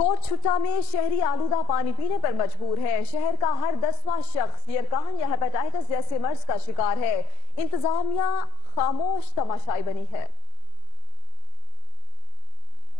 Coat छुट्टा में शहरी आलूदा पानी पीने पर मजबूर है। शहर का हर 10वां शख्स यरकान या हेपेटाइटिस जैसे मर्ज का शिकार है। इंतजामिया खामोश तमाशाई बनी है।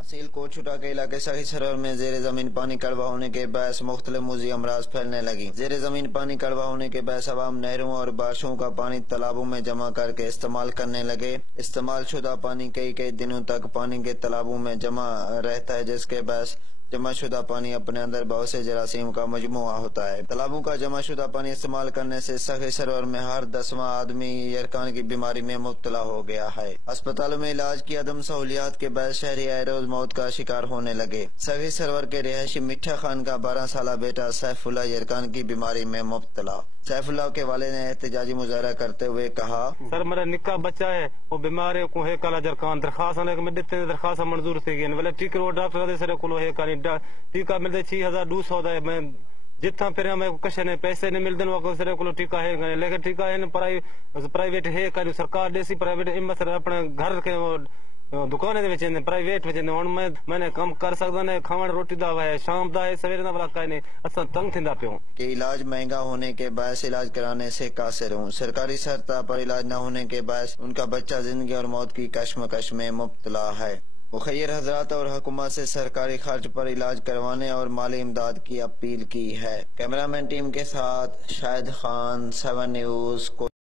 असील कोट छुटा के इलाके सही सरवर में जेर जमीन पानी कड़वा होने के बायस मुख्तलिफ मुज़ी अमराज फैलने लगी। जेर जमीन पानी कड़वा होने के बायस अवाम नहरों और बारिशों का पानी तालाबों में जमा करके इस्तेमाल करने लगे। इस्तेमाल शुदा पानी कई दिनों तक पानी के तालाबों में जमा रहता है, जिसके बायस जमा शुदा पानी अपने अंदर बहुत से जरासीम का मजमुआ होता है। तालाबों का जमा शुदा पानी इस्तेमाल करने से सही सरवर में हर 10वां आदमी यरकान की बीमारी में मुब्तला हो गया है। अस्पतालों में इलाज की अदम सहूलियात के बाद शहरी आए रोज मौत का शिकार होने लगे। सही सरवर के रिहायशी मिठा खान का 12 साला बेटा सैफुल्लाह यरकान की बीमारी में मुब्तला। सैफुल्लाह के वाले ने एहतजाजी मुजाहरा करते हुए कहा, सर मेरा निक्का बच्चा है, वो बीमार है को है काला जरकान दरखास्त में देते दरखास्त मंजूर थी गई वाले टीके वो डॉक्टर दे सर को है कानी टीका मिलते 6200 दा मैं जितना फिर मैं कशे ने पैसे नहीं मिलते वो सर को टीका है, लेकिन टीका है प्राइवेट है कानी सरकार देसी प्राइवेट इम सर अपने घर के दुकान प्राइवेट मैंने कम कर सकदा ने खावण रोटी दा है शाम दा है सवेरे दा भला काने असा तंग थिंदा पियो कि इलाज महंगा होने के बायस इलाज कराने से कासिर हूँ। सरकारी सतह पर इलाज न होने के बायस उनका बच्चा जिंदगी और मौत की कश्मकश में मुब्तला है। मुखैर हजरात और हुकूमत से सरकारी खर्च पर इलाज करवाने और माली इमदाद की अपील की है। कैमरामैन टीम के साथ शाहिद खान, 7 न्यूज़।